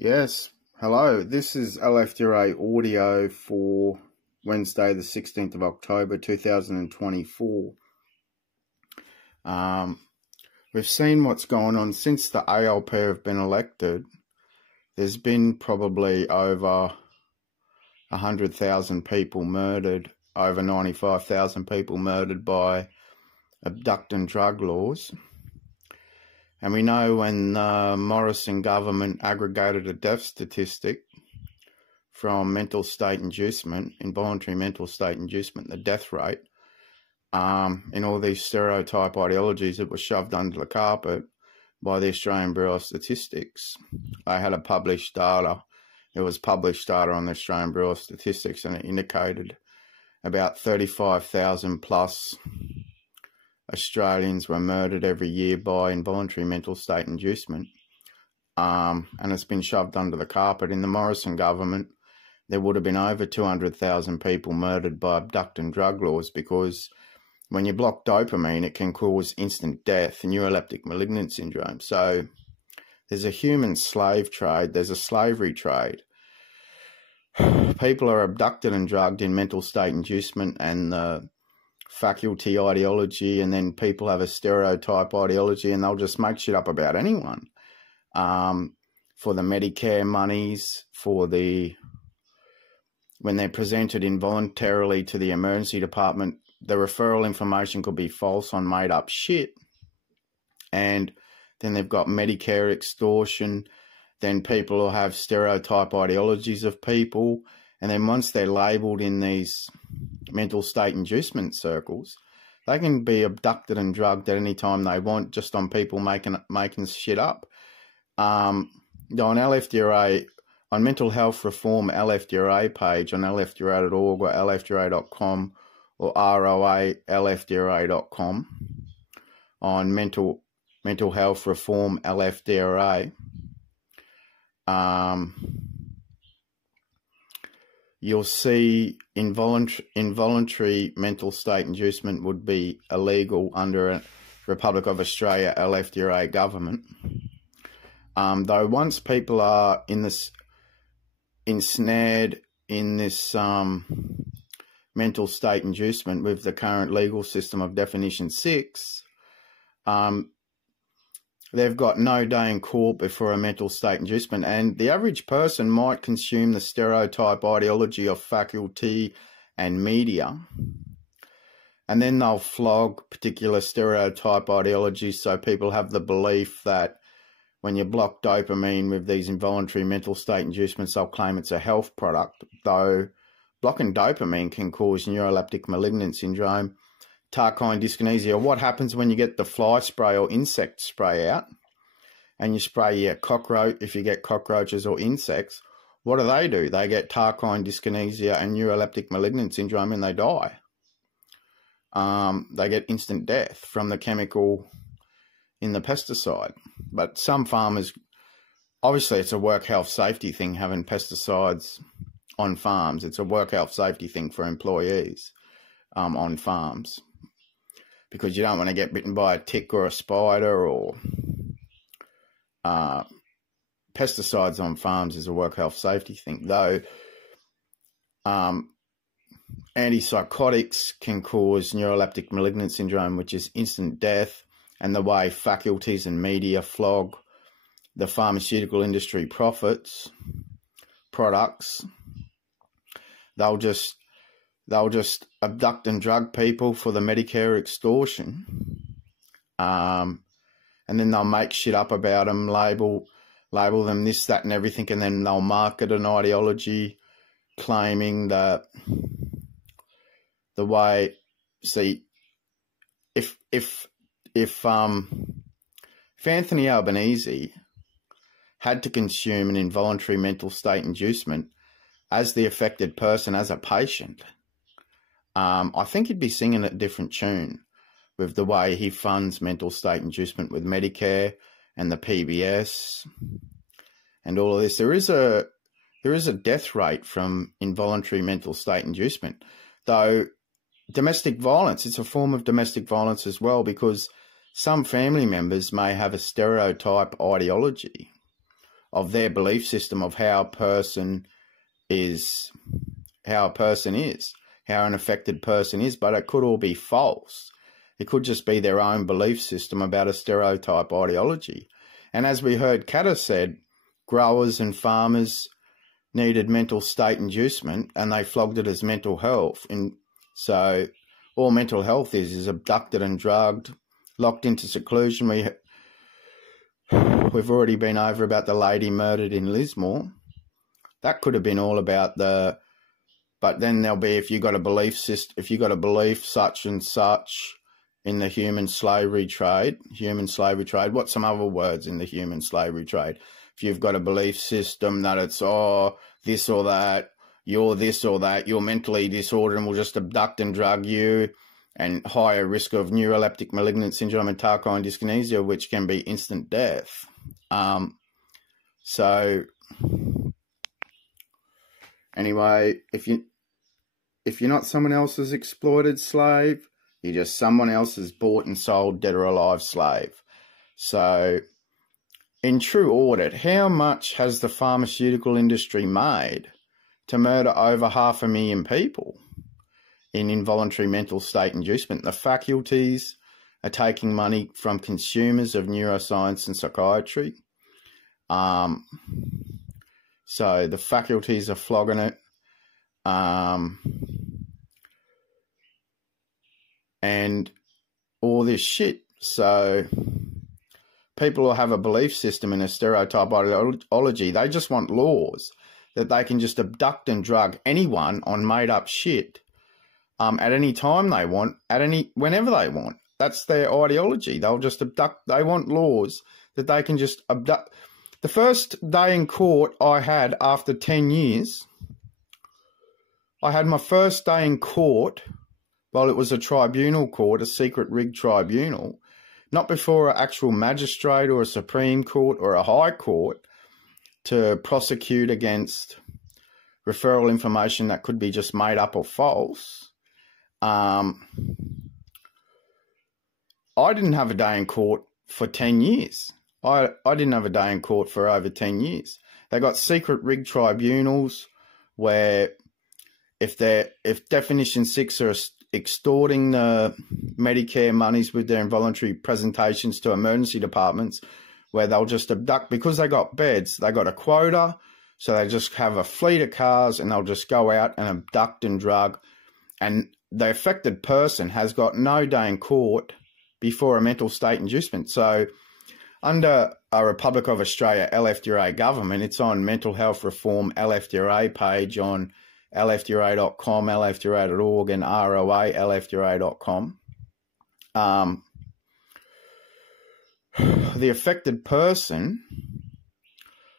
Yes, hello. This is LFDRA audio for Wednesday, the 16th of October, 2024. We've seen what's going on since the ALP have been elected. There's been probably over 100,000 people murdered, over 95,000 people murdered by abduct and drug laws. And we know when the Morrison government aggregated a death statistic from mental state inducement, involuntary mental state inducement, the death rate, in all these stereotype ideologies, it was shoved under the carpet by the Australian Bureau of Statistics. They had a published data. It was published data on the Australian Bureau of Statistics, and it indicated about 35,000 plus Australians were murdered every year by involuntary mental state inducement, and it's been shoved under the carpet. In the Morrison government, there would have been over 200,000 people murdered by abduct and drug laws, because when you block dopamine, it can cause instant death, neuroleptic malignant syndrome. So there's a human slave trade, there's a slavery trade. People are abducted and drugged in mental state inducement and faculty ideology, and then people have a stereotype ideology and they'll just make shit up about anyone. For the Medicare monies, when they're presented involuntarily to the emergency department, the referral information could be false on made up shit. And then they've got Medicare extortion. Then people will have stereotype ideologies of people. And then once they're labelled in these mental state inducement circles, they can be abducted and drugged at any time they want, just on people making shit up. On LFDRA, on mental health reform LFDRA page on lfdra.org or lfdra.com or roalfdra.com, on mental health reform LFDRA, you'll see involuntary mental state inducement would be illegal under a Republic of Australia LFDRA government. Though once people are ensnared in this mental state inducement with the current legal system of Definition 6, they've got no day in court before a mental state inducement, and the average person might consume the stereotype ideology of faculty and media, and then they'll flog particular stereotype ideologies, so people have the belief that when you block dopamine with these involuntary mental state inducements, they'll claim it's a health product, though blocking dopamine can cause neuroleptic malignant syndrome, tarkine dyskinesia. What happens when you get the fly spray or insect spray out and you spray your cockroach, if you get cockroaches or insects, what do? They get tarkine dyskinesia and neuroleptic malignant syndrome, and they die. They get instant death from the chemical in the pesticide. But some farmers, obviously it's a work health safety thing having pesticides on farms. It's a work health safety thing for employees on farms, because you don't want to get bitten by a tick or a spider, or pesticides on farms is a work health safety thing. Though antipsychotics can cause neuroleptic malignant syndrome, which is instant death, and the way faculties and media flog the pharmaceutical industry products, they'll just abduct and drug people for the Medicare extortion, and then they'll make shit up about them, label them this, that, and everything, and then they'll market an ideology claiming that the way, see, if Anthony Albanese had to consume an involuntary mental state inducement as the affected person, as a patient, I think he'd be singing a different tune with the way he funds mental state inducement with Medicare and the PBS and all of this. There is a death rate from involuntary mental state inducement, though domestic violence, it's a form of domestic violence as well, because some family members may have a stereotype ideology of their belief system of how a person is, how an affected person is, but it could all be false. It could just be their own belief system about a stereotype ideology. And as we heard Kata said, growers and farmers needed mental state inducement and they flogged it as mental health. And so all mental health is abducted and drugged, locked into seclusion. We've already been over about the lady murdered in Lismore. That could have been all about but then there'll be, if you got a belief such and such in the human slavery trade, what's some other words in the human slavery trade? If you've got a belief system that it's, this or that, you're this or that, you're mentally disordered and we'll just abduct and drug you, and higher risk of neuroleptic malignant syndrome and Tarkine dyskinesia, which can be instant death. So anyway, if you're not someone else's exploited slave, you're just someone else's bought and sold dead or alive slave. So in true audit, how much has the pharmaceutical industry made to murder over 500,000 people in involuntary mental state inducement? The faculties are taking money from consumers of neuroscience and psychiatry. So the faculties are flogging it. And all this shit. So people who have a belief system in a stereotype ideology, they just want laws that they can just abduct and drug anyone on made up shit at any time they want, whenever they want. That's their ideology. They'll just abduct. They want laws that they can just abduct. The first day in court I had after 10 years, I had my first day in court. Well, it was a tribunal court, a secret rigged tribunal, not before an actual magistrate or a Supreme Court or a High Court to prosecute against referral information that could be just made up or false. I didn't have a day in court for 10 years. I didn't have a day in court for over 10 years. They got secret rigged tribunals where if Definition 6 are extorting the Medicare monies with their involuntary presentations to emergency departments, where they'll just abduct, because they got beds, they got a quota, so they just have a fleet of cars and they'll just go out and abduct and drug, and the affected person has got no day in court before a mental state inducement. So under a Republic of Australia LFDRA government, it's on Mental Health Reform LFDRA page on LFDRA.com, LFDRA.org, and ROA, LFDRA.com. The affected person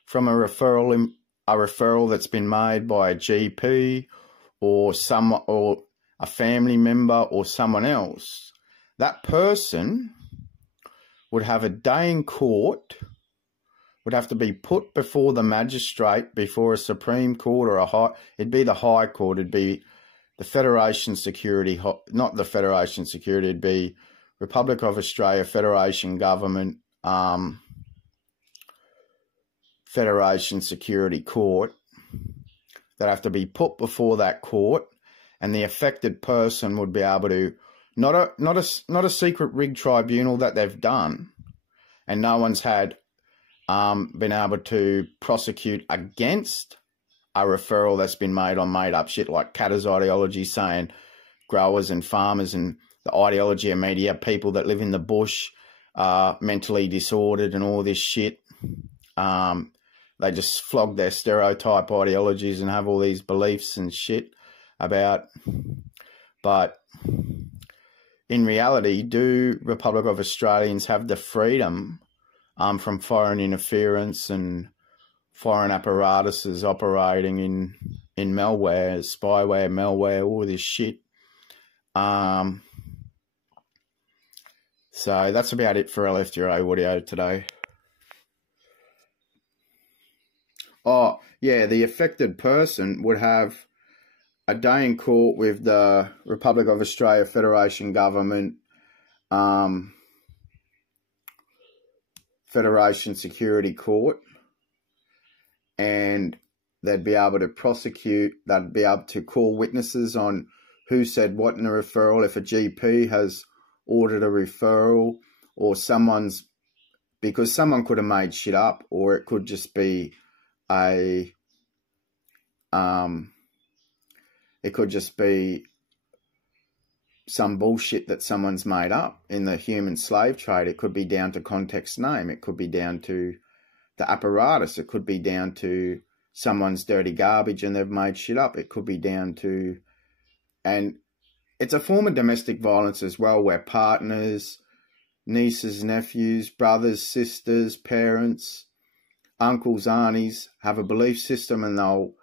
from a referral that's been made by a GP or a family member or someone else, that person would have a day in court, would have to be put before the magistrate, before a Supreme Court or it'd be the High Court, it'd be the Federation Security, not the Federation Security, it'd be Republic of Australia, Federation Government, Federation Security Court, that have to be put before that court, and the affected person would be able to, not a secret rigged tribunal that they've done, and no one's had been able to prosecute against a referral that's been made on made up shit like Kata's ideology, saying growers and farmers, and the ideology of media, people that live in the bush are mentally disordered and all this shit. They just flog their stereotype ideologies and have all these beliefs and shit about. But in reality, do Republic of Australians have the freedom from foreign interference and foreign apparatuses operating in malware, spyware, malware, all this shit? So that's about it for LFDRA audio today. Oh, yeah, the affected person would have a day in court with the Republic of Australia Federation Government, Federation Security Court, and they'd be able to prosecute, they'd be able to call witnesses on who said what in a referral, if a GP has ordered a referral, or because someone could have made shit up, or it could just be it could just be some bullshit that someone's made up in the human slave trade. It could be down to context name. It could be down to the apparatus. It could be down to someone's dirty garbage and they've made shit up. It could be down to, and it's a form of domestic violence as well, where partners, nieces, nephews, brothers, sisters, parents, uncles, aunties have a belief system, and they'll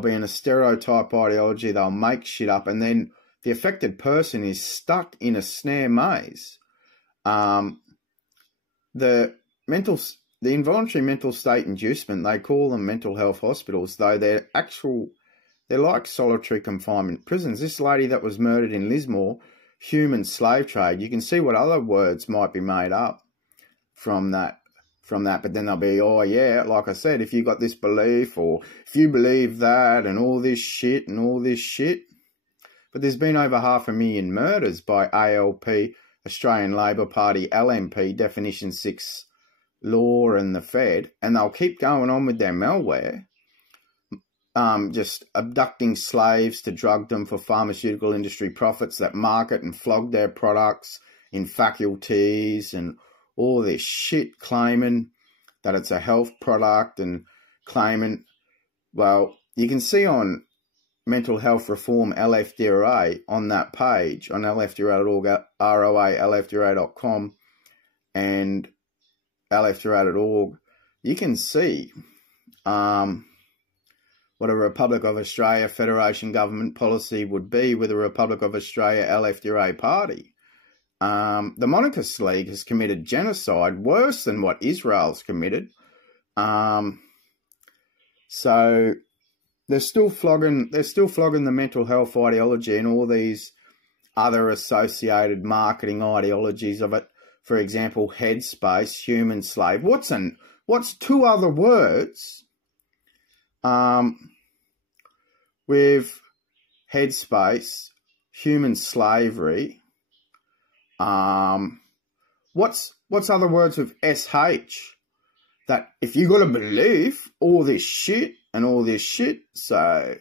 be in a stereotype ideology. They'll make shit up, and then the affected person is stuck in a snare maze. The involuntary mental state inducement, they call them mental health hospitals, though they're like solitary confinement prisons. This lady that was murdered in Lismore, human slave trade, you can see what other words might be made up from that, but then they'll be, oh yeah, like I said, if you got this belief, or if you believe that, and all this shit. But there's been over 500,000 murders by ALP, Australian Labor Party, LNP, Definition 6 Law, and the Fed, and they'll keep going on with their malware, just abducting slaves to drug them for pharmaceutical industry profits that market and flog their products in faculties and all this shit, claiming that it's a health product, and claiming, well, you can see on Mental Health Reform LFDRA on that page, on LFDRA.org, ROA, LFDRA.com, and LFDRA.org, you can see what a Republic of Australia Federation government policy would be with a Republic of Australia LFDRA party. The Monarchist League has committed genocide worse than what Israel's committed. So they're still flogging the mental health ideology and all these other associated marketing ideologies of it. For example, headspace, human slave. What's two other words with headspace, human slavery? What's other words with SH? That if you got to believe all this shit, so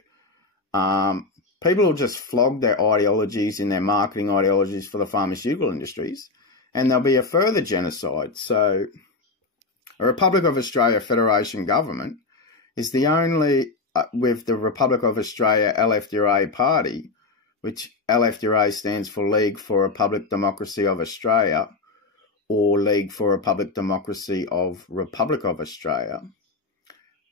people will just flog their ideologies in their marketing ideologies for the pharmaceutical industries, and there'll be a further genocide. So a Republic of Australia Federation government is the only, with the Republic of Australia LFDRA party, which LFDRA stands for League for Republic Democracy of Australia, or League for Republic Democracy of Republic of Australia.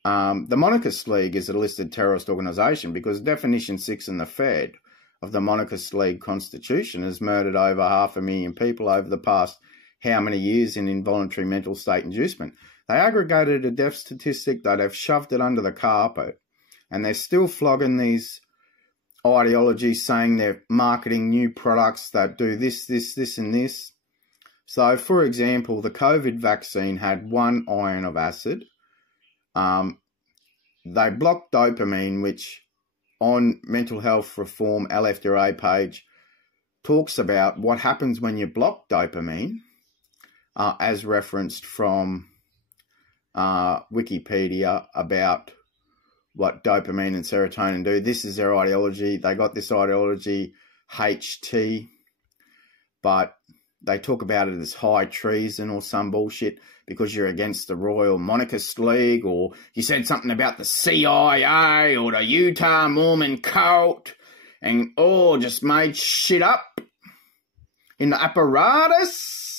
The Monarchist League is a listed terrorist organisation because Definition 6 in the Fed of the Monarchist League Constitution has murdered over 500,000 people over the past how many years in involuntary mental state inducement. They aggregated a death statistic that they've shoved it under the carpet, and they're still flogging these ideologies, saying they're marketing new products that do this, and this. So, for example, the COVID vaccine had 1 ion of acid. They blocked dopamine, which on Mental Health Reform LFDRA page talks about what happens when you block dopamine, as referenced from Wikipedia about what dopamine and serotonin do. This is their ideology. They got this ideology, HT, but they talk about it as high treason or some bullshit because you're against the Royal Monarchist League, or you said something about the CIA or the Utah Mormon cult, and just made shit up in the apparatus.